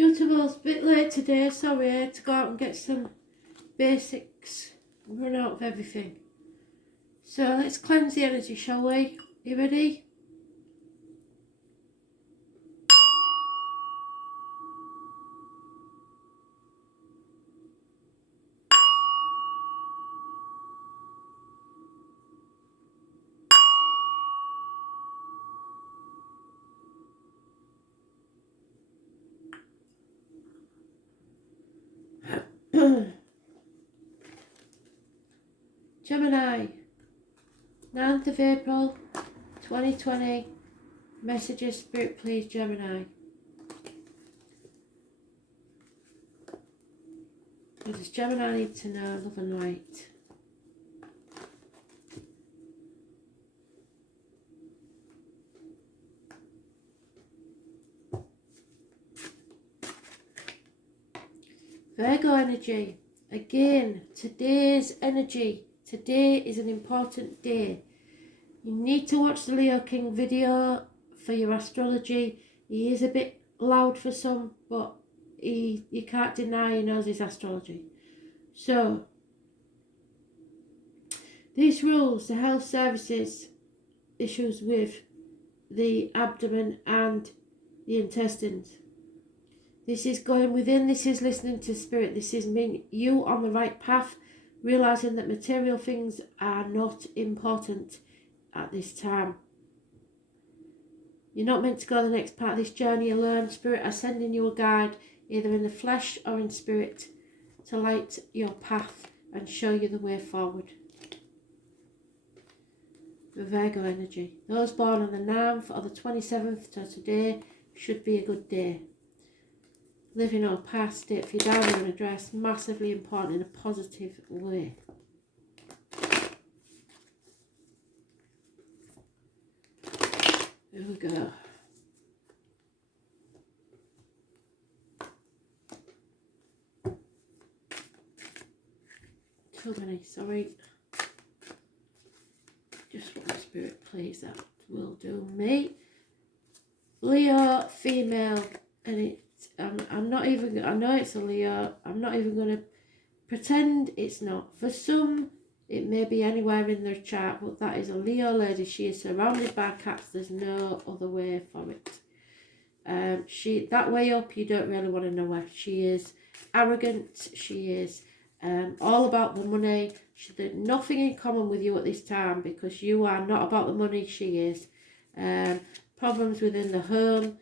Mutable's a bit late today, sorry, I had to go out and get some basics. Run out of everything. So let's cleanse the energy, shall we? You ready? Gemini, 9th of April 2020. Messages, Spirit, please, Gemini. What does Gemini need to know? Love and light. Virgo energy. Again, today's energy. Today is an important day. You need to watch the Leo King video for your astrology. He is a bit loud for some, but you can't deny he knows his astrology. So, these rules, the health services, issues with the abdomen and the intestines. This is going within, this is listening to spirit, this is mean you on the right path, realising that material things are not important at this time. You're not meant to go the next part of this journey alone. Spirit are sending you a guide, either in the flesh or in spirit, to light your path and show you the way forward. The Virgo energy. Those born on the 9th or the 27th to today should be a good day. Living or past it for your diary and address, massively important in a positive way. Here we go. Too many, sorry. Just one spirit, please, that will do me. Leo, female, and it's, I'm not even, I know it's a Leo, I'm not even going to pretend it's not. For some, it may be anywhere in their chart, but that is a Leo lady. She is surrounded by cats. There's no other way for it. That way up, you don't really want to know her. She is arrogant. She is all about the money. She did nothing in common with you at this time because you are not about the money. She is. Problems within the home,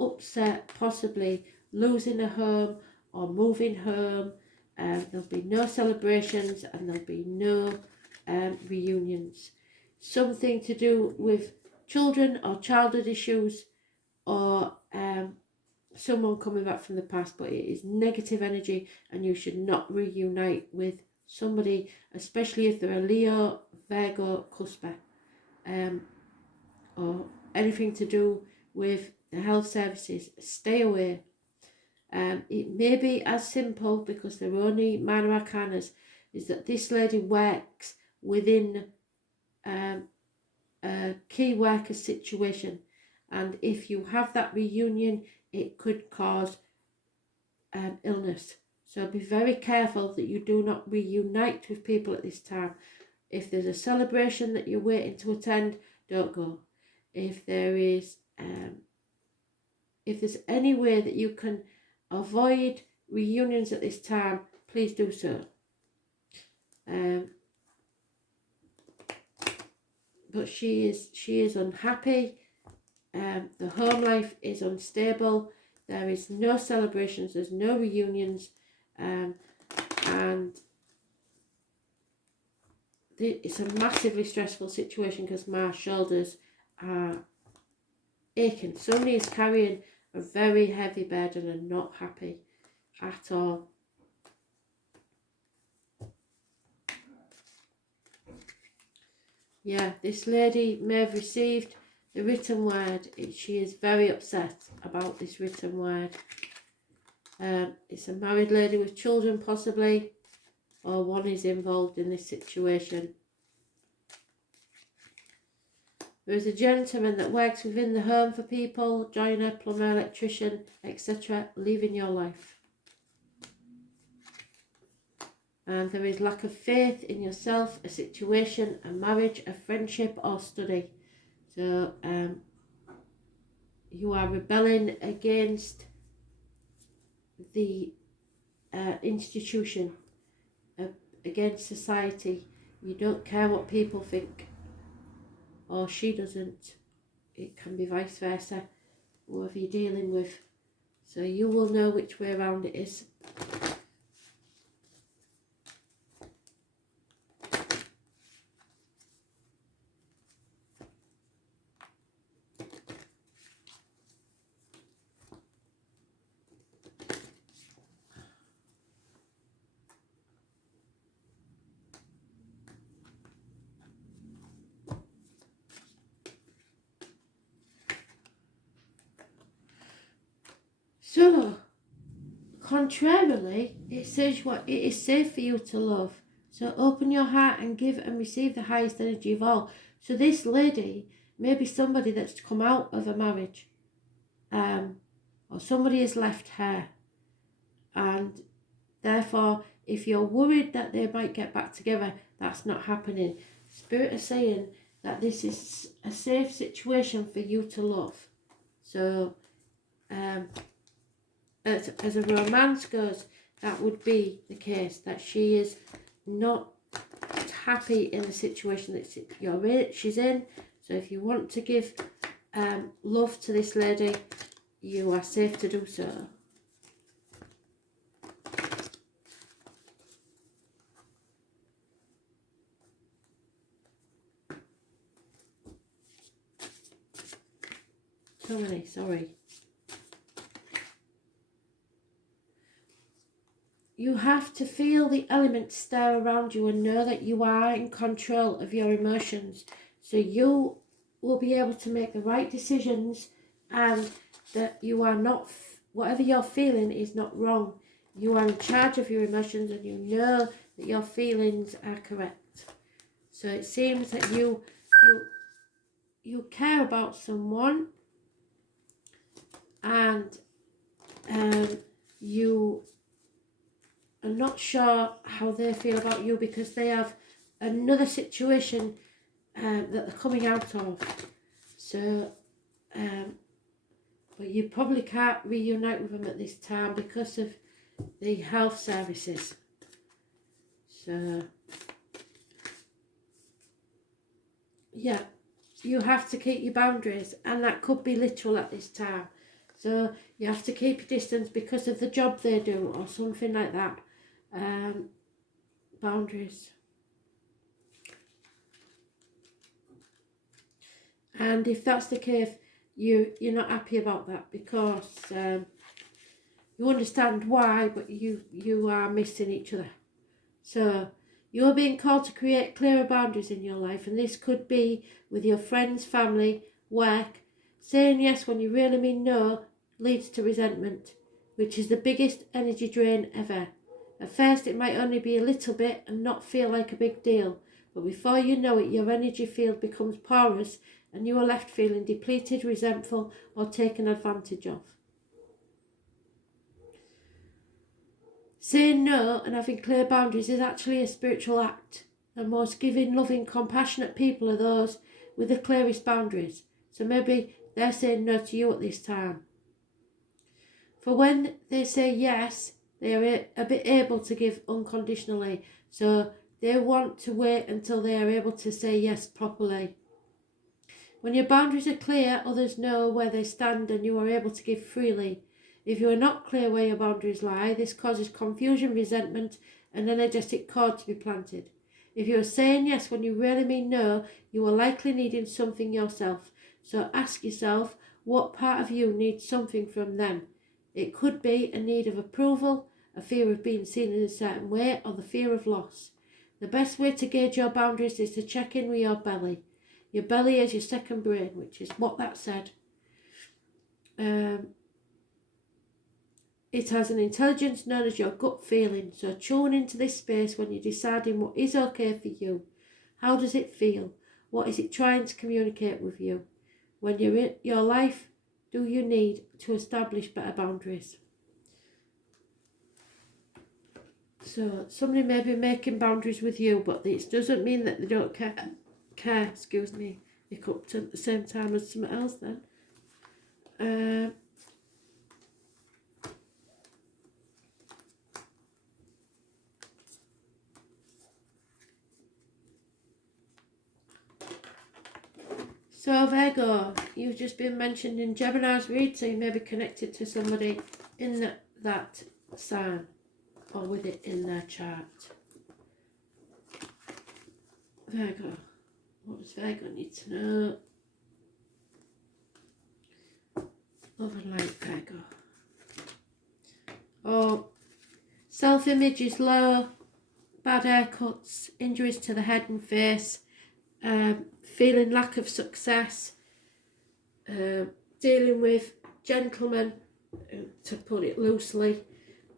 upset, possibly losing a home or moving home. There'll be no celebrations and there'll be no reunions. Something to do with children or childhood issues or someone coming back from the past, but it is negative energy and you should not reunite with somebody, especially if they're a Leo, Virgo, Cusper, or anything to do with the health services. Stay away. It may be as simple, because they're only minor arcanas, is that this lady works within a key worker situation, and if you have that reunion, it could cause illness. So be very careful that you do not reunite with people at this time. If there's a celebration that you're waiting to attend, don't go. If there is, if there's any way that you can avoid reunions at this time, please do so. But she is unhappy. The home life is unstable. There is no celebrations. There's no reunions, and it's a massively stressful situation because my shoulders are aching. Somebody is carrying a very heavy burden and not happy at all. Yeah, this lady may have received the written word. She is very upset about this written word. It's a married lady with children possibly, or one is involved in this situation. There is a gentleman that works within the home for people, joiner, plumber, electrician, etc., leaving your life. And there is lack of faith in yourself, a situation, a marriage, a friendship, or study. So you are rebelling against the institution, against society. You don't care what people think, or she doesn't. It can be vice versa, whoever you're dealing with. So you will know which way around it is. So, contrarily, it says what it is safe for you to love. So open your heart and give and receive the highest energy of all. So this lady may be somebody that's come out of a marriage, or somebody has left her, and therefore, if you're worried that they might get back together, that's not happening. Spirit is saying that this is a safe situation for you to love. So, as a romance goes, that would be the case, that she is not happy in the situation that she's in. So if you want to give love to this lady, you are safe to do so. So many, sorry. You have to feel the elements stir around you and know that you are in control of your emotions. So you will be able to make the right decisions, and that you are not, whatever you're feeling is not wrong. You are in charge of your emotions, and you know that your feelings are correct. So it seems that you care about someone, and you are not sure how they feel about you, because they have another situation that they're coming out of. So, but you probably can't reunite with them at this time because of the health services. So, yeah, you have to keep your boundaries, and that could be literal at this time. So you have to keep your distance because of the job they do or something like that. Boundaries. And if that's the case, you're not happy about that, because you understand why, but you are missing each other. So you're being called to create clearer boundaries in your life, and this could be with your friends, family, work. Saying yes when you really mean no leads to resentment, which is the biggest energy drain ever. At first it might only be a little bit and not feel like a big deal, but before you know it, your energy field becomes porous and you are left feeling depleted, resentful, or taken advantage of. Saying no and having clear boundaries is actually a spiritual act. The most giving, loving, compassionate people are those with the clearest boundaries. So maybe they're saying no to you at this time. For when they say yes, they are a bit able to give unconditionally. So they want to wait until they are able to say yes properly. When your boundaries are clear, others know where they stand and you are able to give freely. If you are not clear where your boundaries lie, this causes confusion, resentment, and energetic cord to be planted. If you are saying yes when you really mean no, you are likely needing something yourself. So ask yourself, what part of you needs something from them? It could be a need of approval, a fear of being seen in a certain way, or the fear of loss. The best way to gauge your boundaries is to check in with your belly. Your belly is your second brain, which is what that said. It has an intelligence known as your gut feeling. So tune into this space when you're deciding what is okay for you. How does it feel? What is it trying to communicate with you? When you're in your life, do you need to establish better boundaries? So somebody may be making boundaries with you, but this doesn't mean that they don't care, excuse me, hiccup at the same time as something else then. So Virgo, you've just been mentioned in Gemini's read, so you may be connected to somebody in that sign or with it in their chart. Virgo, what does Virgo need to know? Love and light, Virgo. Oh, self-image is low, bad haircuts, injuries to the head and face, feeling lack of success, dealing with gentlemen, to put it loosely,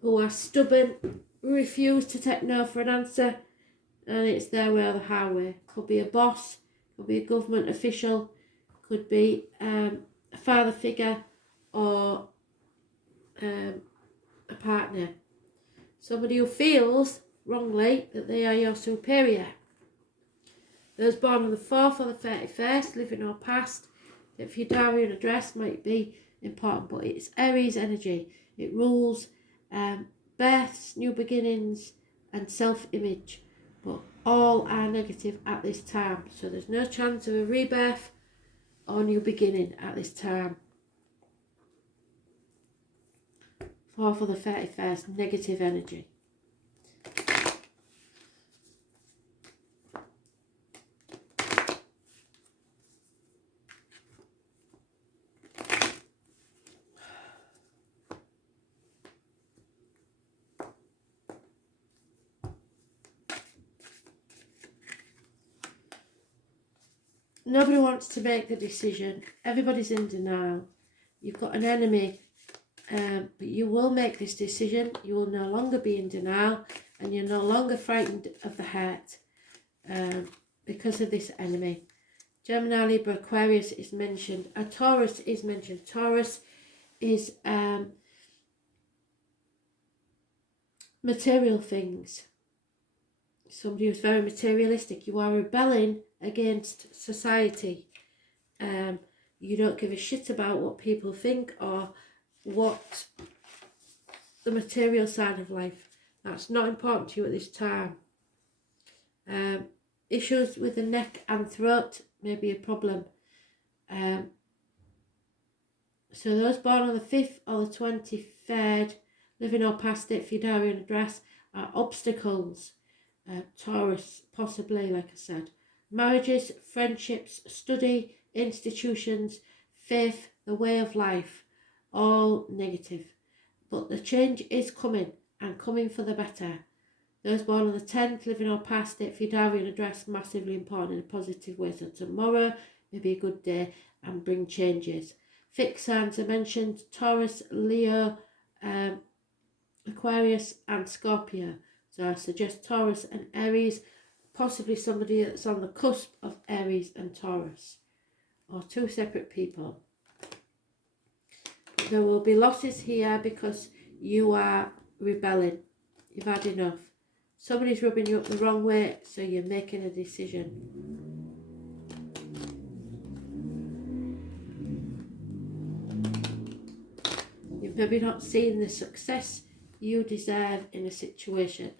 who are stubborn, refuse to take no for an answer, and it's their way or the highway. Could be a boss, could be a government official, could be a father figure, or a partner. Somebody who feels wrongly that they are your superior. Those born on the 4th or the 31st, living or past, if your diary and address might be important, but it's Aries energy. It rules births, new beginnings, and self-image, but all are negative at this time. So there's no chance of a rebirth or new beginning at this time. 4th or the 31st, negative energy. Nobody wants to make the decision. Everybody's in denial. You've got an enemy, but you will make this decision. You will no longer be in denial, and you're no longer frightened of the hurt because of this enemy. Gemini, Libra, Aquarius is mentioned. A Taurus is mentioned. Taurus is material things. Somebody who's very materialistic. You are rebelling against society. You don't give a shit about what people think or what the material side of life. That's not important to you at this time. Issues with the neck and throat may be a problem. So those born on the 5th or the 23rd, living or past it for your diary and address, are obstacles. Taurus, possibly, like I said. Marriages, friendships, study, institutions, faith, the way of life, all negative. But the change is coming, and coming for the better. Those born on the 10th, living or past it for your diary and address, massively important in a positive way. So tomorrow may be a good day and bring changes. Fixed signs are mentioned: Taurus, Leo, Aquarius and Scorpio. So I suggest Taurus and Aries, possibly somebody that's on the cusp of Aries and Taurus, or two separate people. There will be losses here because you are rebelling. You've had enough. Somebody's rubbing you up the wrong way, so you're making a decision. You've maybe not seen the success you deserve in a situation,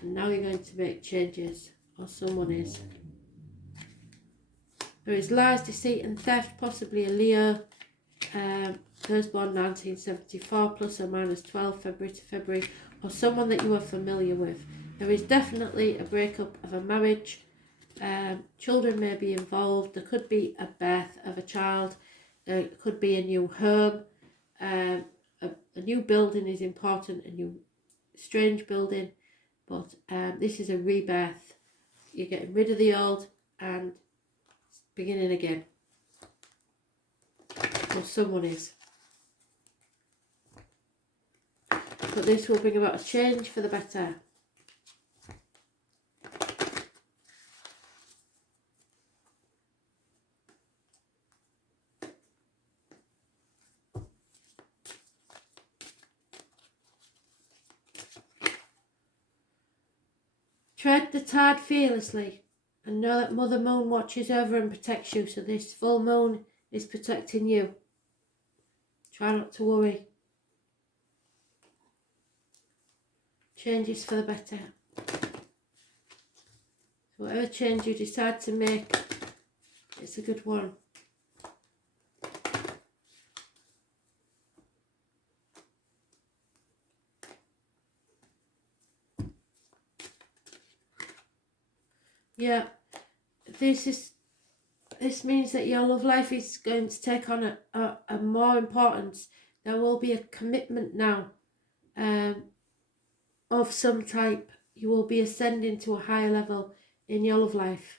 and now you're going to make changes, or someone is. There is lies, deceit and theft, possibly a Leo. Those born 1974, plus or minus 12 February to February, or someone that you are familiar with. There is definitely a breakup of a marriage. Children may be involved. There could be a birth of a child. There could be a new home. A new building is important, a new strange building, but this is a rebirth. You're getting rid of the old and beginning again. Or someone is. But this will bring about a change for the better. Tread the tide fearlessly and know that Mother Moon watches over and protects you. So this full moon is protecting you. Try not to worry. Changes for the better. So whatever change you decide to make, it's a good one. Yeah, this means that your love life is going to take on a more importance. There will be a commitment now of some type. You will be ascending to a higher level in your love life.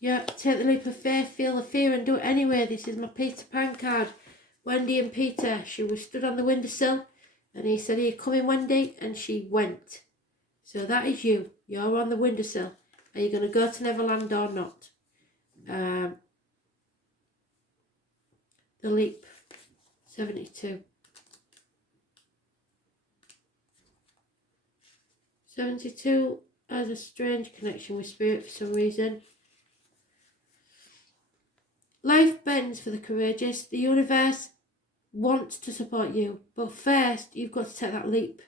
Yeah, take the leap of faith, feel the fear and do it anyway. This is my Peter Pan card. Wendy and Peter, she was stood on the windowsill and he said, "Are you coming, Wendy?" And she went. So that is you. You're on the windowsill. Are you going to go to Neverland or not? The leap, 72. 72 has a strange connection with spirit for some reason. Life bends for the courageous. The universe wants to support you, but first you've got to take that leap.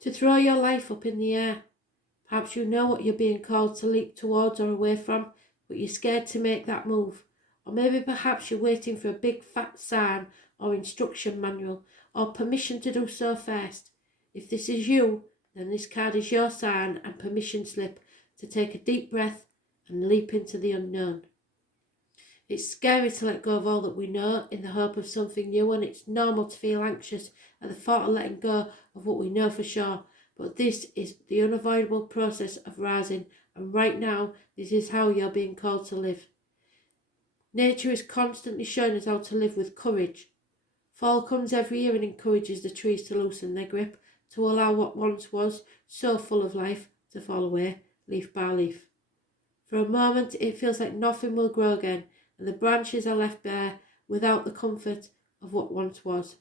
To throw your life up in the air. Perhaps you know what you're being called to leap towards or away from, but you're scared to make that move. Or maybe perhaps you're waiting for a big fat sign or instruction manual or permission to do so first. If this is you, then this card is your sign and permission slip to take a deep breath and leap into the unknown. It's scary to let go of all that we know in the hope of something new, and it's normal to feel anxious at the thought of letting go of what we know for sure. But this is the unavoidable process of rising, and right now, this is how you're being called to live. Nature is constantly showing us how to live with courage. Fall comes every year and encourages the trees to loosen their grip, to allow what once was so full of life to fall away, leaf by leaf. For a moment, it feels like nothing will grow again, and the branches are left bare without the comfort of what once was.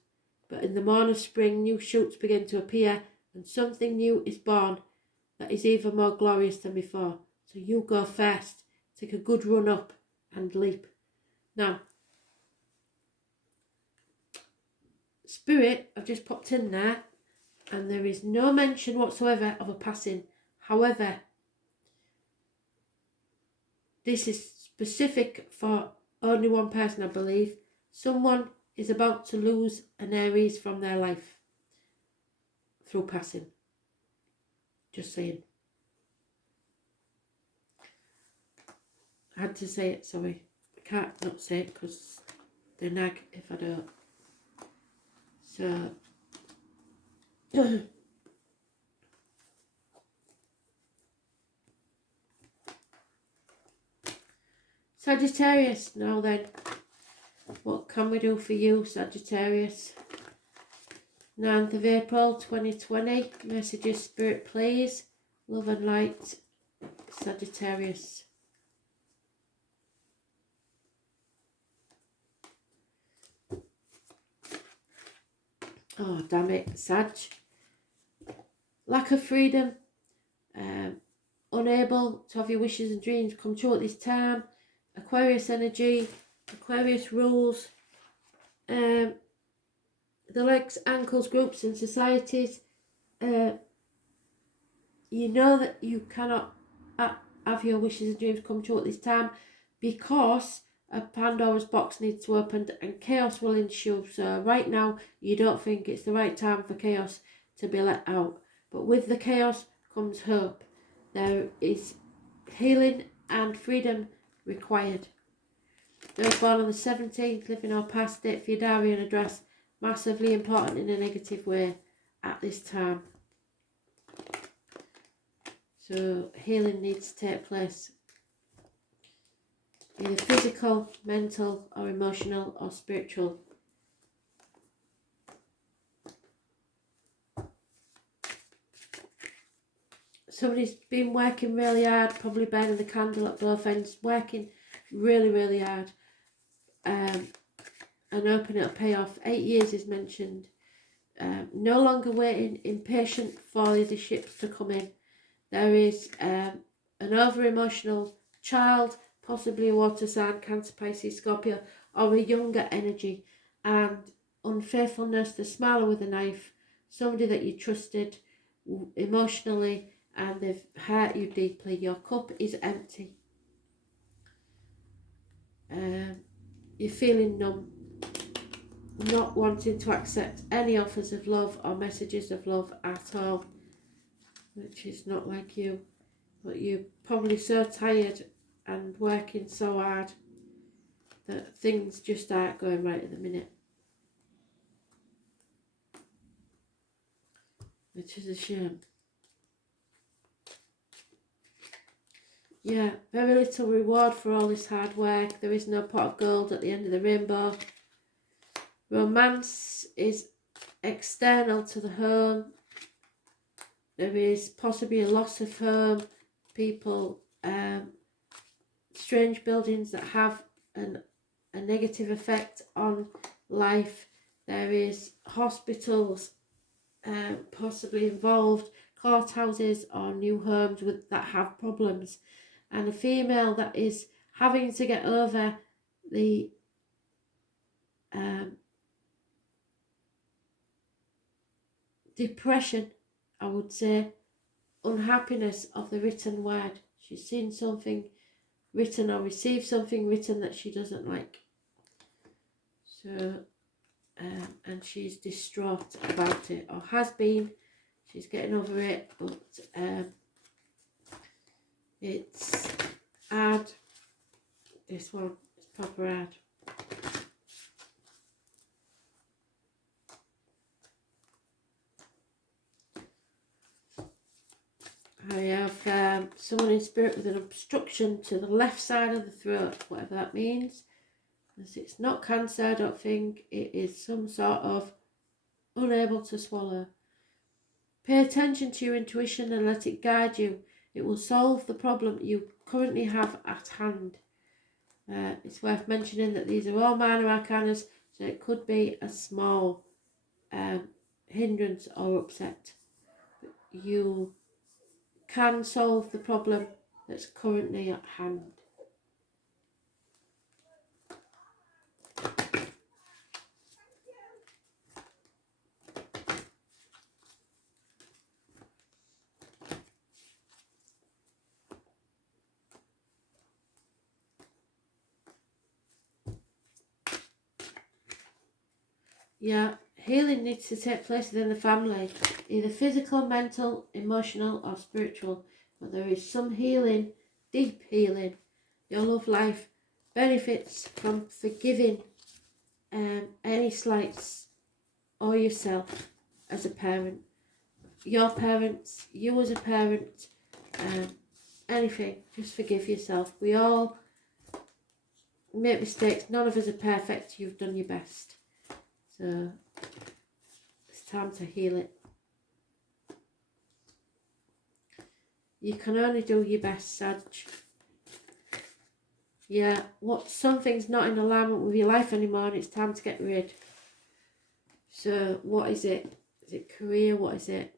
But in the morn of spring, new shoots begin to appear, and something new is born that is even more glorious than before. So you go first, take a good run up and leap. Now, Spirit, I've just popped in there, and there is no mention whatsoever of a passing. However, this is specific for only one person, I believe. Someone is about to lose an Aries from their life through passing. Just saying. I had to say it, sorry. I can't not say it because they nag if I don't. So, Sagittarius, now then, what can we do for you, Sagittarius? 9th of April 2020, messages, Spirit, please. Love and light, Sagittarius. Oh, damn it, Sag. Lack of freedom, unable to have your wishes and dreams come true at this time. Aquarius energy, Aquarius rules, the legs, ankles, groups and societies. You know that you cannot have your wishes and dreams come true at this time because a Pandora's box needs to open and chaos will ensue. So right now you don't think it's the right time for chaos to be let out. But with the chaos comes hope. There is healing and freedom required. Those born on the 17th, living or past, date for your diary and address, massively important in a negative way at this time. So healing needs to take place. Either physical, mental or emotional or spiritual. somebody's been working really hard, probably burning the candle at both ends, working really, really hard. And hoping it'll pay off. 8 years is mentioned. No longer waiting, impatient for the ships to come in. There is an over-emotional child, possibly a water sign, Cancer, Pisces, Scorpio, or a younger energy, and unfaithfulness, the smiler with a knife, somebody that you trusted emotionally and they've hurt you deeply. Your cup is empty. You're feeling numb, not wanting to accept any offers of love or messages of love at all, which is not like you. But you're probably so tired and working so hard that things just aren't going right at the minute, which is a shame. Yeah, very little reward for all this hard work. There is no pot of gold at the end of the rainbow. Romance is external to the home. There is possibly a loss of home. People, strange buildings that have a negative effect on life. There is hospitals possibly involved, courthouses or new homes that have problems. And a female that is having to get over the depression, I would say, unhappiness of the written word. She's seen something written or received something written that she doesn't like. So, and she's distraught about it, or has been. She's getting over it, but it's hard. This one is proper hard. I have someone in spirit with an obstruction to the left side of the throat, whatever that means. As it's not cancer, I don't think. It is some sort of unable to swallow. Pay attention to your intuition and let it guide you. It will solve the problem you currently have at hand. It's worth mentioning that these are all minor arcanas, so it could be a small hindrance or upset. But you can solve the problem that's currently at hand. Yeah, healing needs to take place within the family, either physical, mental, emotional or spiritual. But there is some healing, deep healing. Your love life benefits from forgiving any slights or yourself as a parent. Your parents, you as a parent, anything, just forgive yourself. We all make mistakes. None of us are perfect. You've done your best. So it's time to heal it. You can only do your best, Sag. Yeah, something's not in alignment with your life anymore and it's time to get rid. So what is it? Is it career? What is it?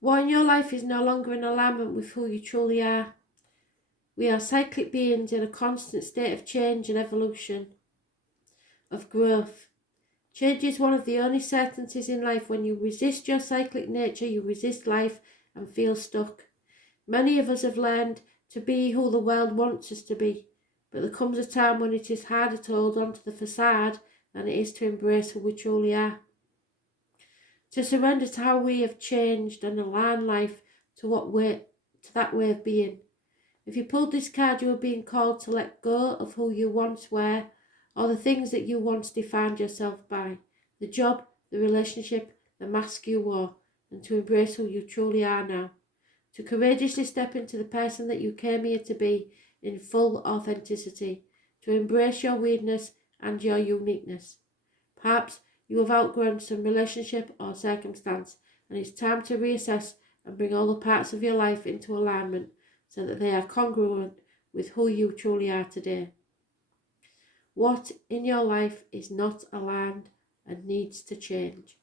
What in your life is no longer in alignment with who you truly are. We are cyclic beings in a constant state of change and evolution, of growth. Change is one of the only certainties in life. When you resist your cyclic nature, you resist life and feel stuck. Many of us have learned to be who the world wants us to be, but there comes a time when it is harder to hold on to the facade than it is to embrace who we truly are. To surrender to how we have changed and align life to that way of being. If you pulled this card, you are being called to let go of who you once were or the things that you once defined yourself by. The job the relationship, the mask you wore, and to embrace who you truly are now. To courageously step into the person that you came here to be in full authenticity. To embrace your weirdness and your uniqueness. Perhaps you have outgrown some relationship or circumstance, and it's time to reassess and bring all the parts of your life into alignment so that they are congruent with who you truly are today. What in your life is not aligned and needs to change?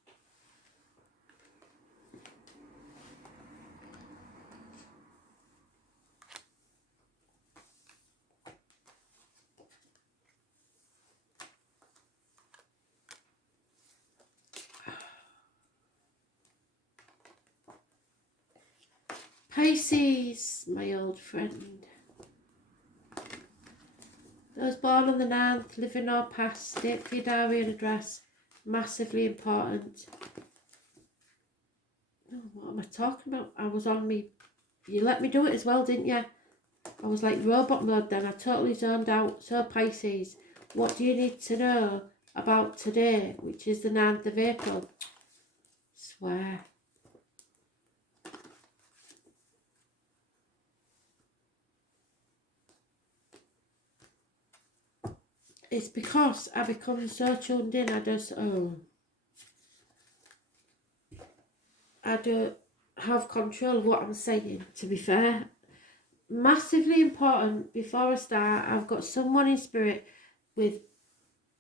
Pisces, my old friend. Those born on the 9th, living or past, date for your diary and address, massively important. Oh, what am I talking about? I was on me. You let me do it as well, didn't you? I was like robot mode then. I totally zoned out. So Pisces, what do you need to know about today, which is the 9th of April? Swear. It's because I become so tuned in. I don't have control of what I'm saying, to be fair. Massively important, before I start, I've got someone in spirit with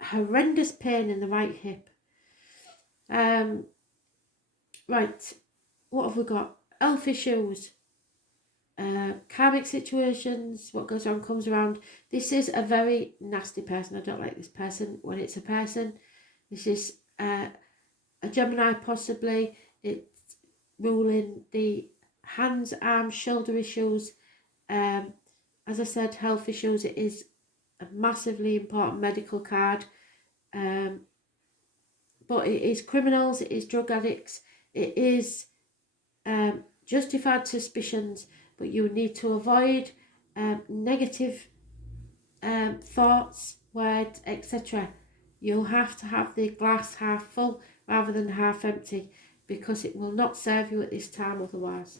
horrendous pain in the right hip. Right, what have we got? Health issues, karmic situations, what goes on comes around. This is a very nasty person. I don't like this person when it's a person. This is a Gemini, possibly. It's ruling the hands, arms, shoulder issues. As I said, health issues. It is a massively important medical card. But it is criminals, it is drug addicts, it is justified suspicions, but you need to avoid negative thoughts, words, etc. You'll have to have the glass half full rather than half empty, because it will not serve you at this time otherwise.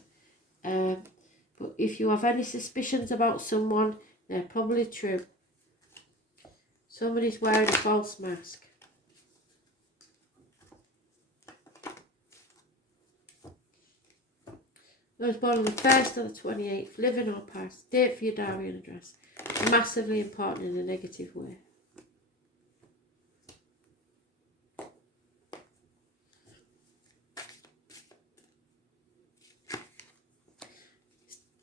But if you have any suspicions about someone, they're probably true. Somebody's wearing a false mask. Those born on the 1st or the 28th, living or past, date for your diary and address. Massively important in a negative way.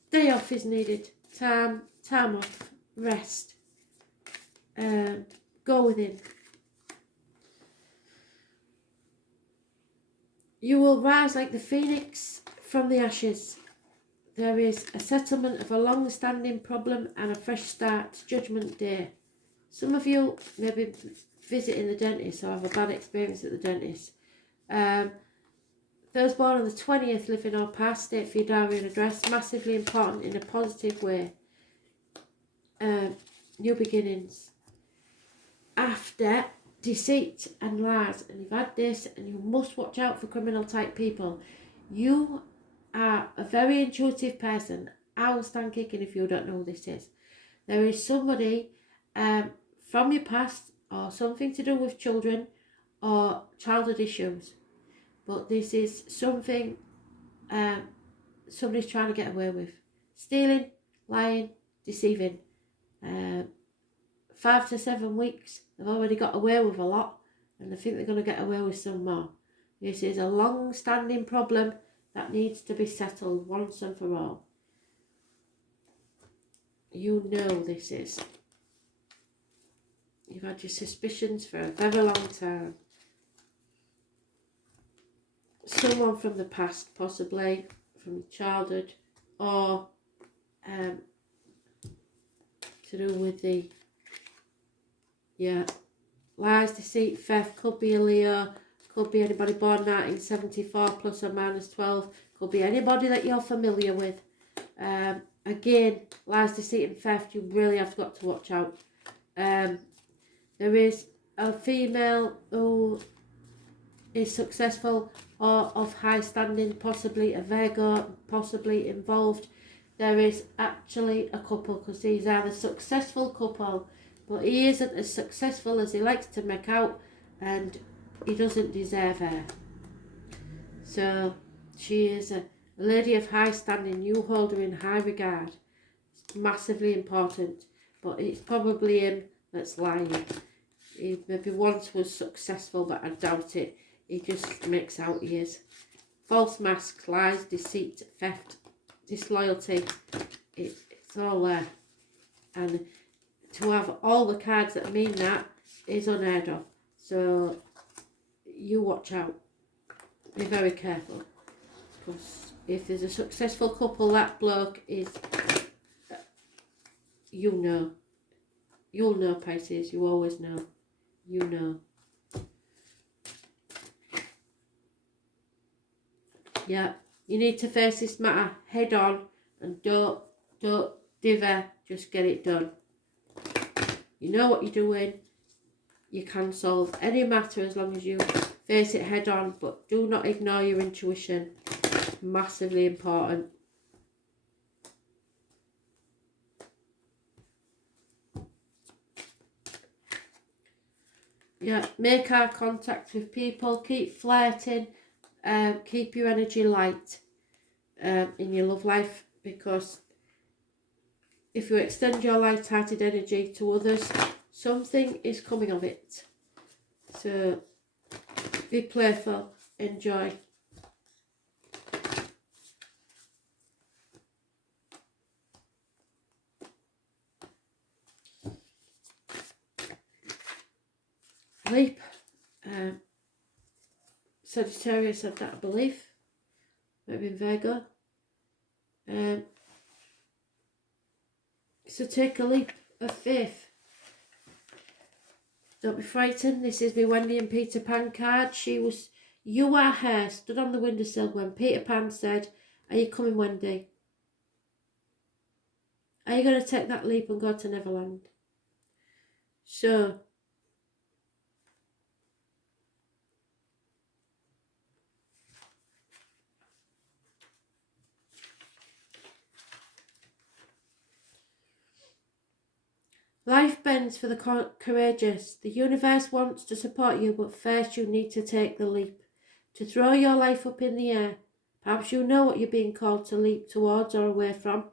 Day off is needed. Time off. Rest. Go within. You will rise like the phoenix from the ashes. There is a settlement of a long-standing problem and a fresh start. Judgment Day. Some of you may be visiting the dentist or have a bad experience at the dentist. Those born on the 20th, living or past, date for your diary and address. Massively important in a positive way. New beginnings. After deceit and lies, and you've had this, and you must watch out for criminal type people. You are a very intuitive person. I will stand kicking if you don't know who this is. There is somebody from your past, or something to do with children or childhood issues, but this is something somebody's trying to get away with. Stealing, lying, deceiving. 5 to 7 weeks, they've already got away with a lot, and they think they're going to get away with some more. This is a long-standing problem that needs to be settled once and for all. You know this is. You've had your suspicions for a very long time. Someone from the past, possibly, from childhood, or to do with the lies, deceit, theft. Could be a Leo, could be anybody born 1974 plus or minus 12, could be anybody that you're familiar with. Again, lies, deceit and theft, you really have got to watch out. There is a female who is successful or of high standing, possibly a Virgo, possibly involved. There is actually a couple, because these are the successful couple, but he isn't as successful as he likes to make out, and he doesn't deserve her. So she is a lady of high standing. You hold her in high regard. It's massively important, but it's probably him that's lying. He maybe once was successful, but I doubt it. He just makes out he is. False mask, lies, deceit, theft, disloyalty. It's all there. And to have all the cards that mean that is unheard of. So you watch out. Be very careful. Because if there's a successful couple, that bloke is, you know. You'll know, Pisces. You always know. You know. Yeah, you need to face this matter head on, and don't dither, just get it done. You know what you're doing. You can solve any matter as long as you face it head on, but do not ignore your intuition. Massively important. Yeah, make eye contact with people, keep flirting, keep your energy light in your love life, because if you extend your light-hearted energy to others, something is coming of it. So be playful, enjoy. Leap. Sagittarius had that, I believe. Maybe in Virgo. So take a leap of faith. Don't be frightened. This is me Wendy and Peter Pan card. You are her, stood on the windowsill when Peter Pan said, "Are you coming, Wendy? Are you going to take that leap and go to Neverland?" So life bends for the courageous. The universe wants to support you, but first you need to take the leap. To throw your life up in the air. Perhaps you know what you're being called to leap towards or away from.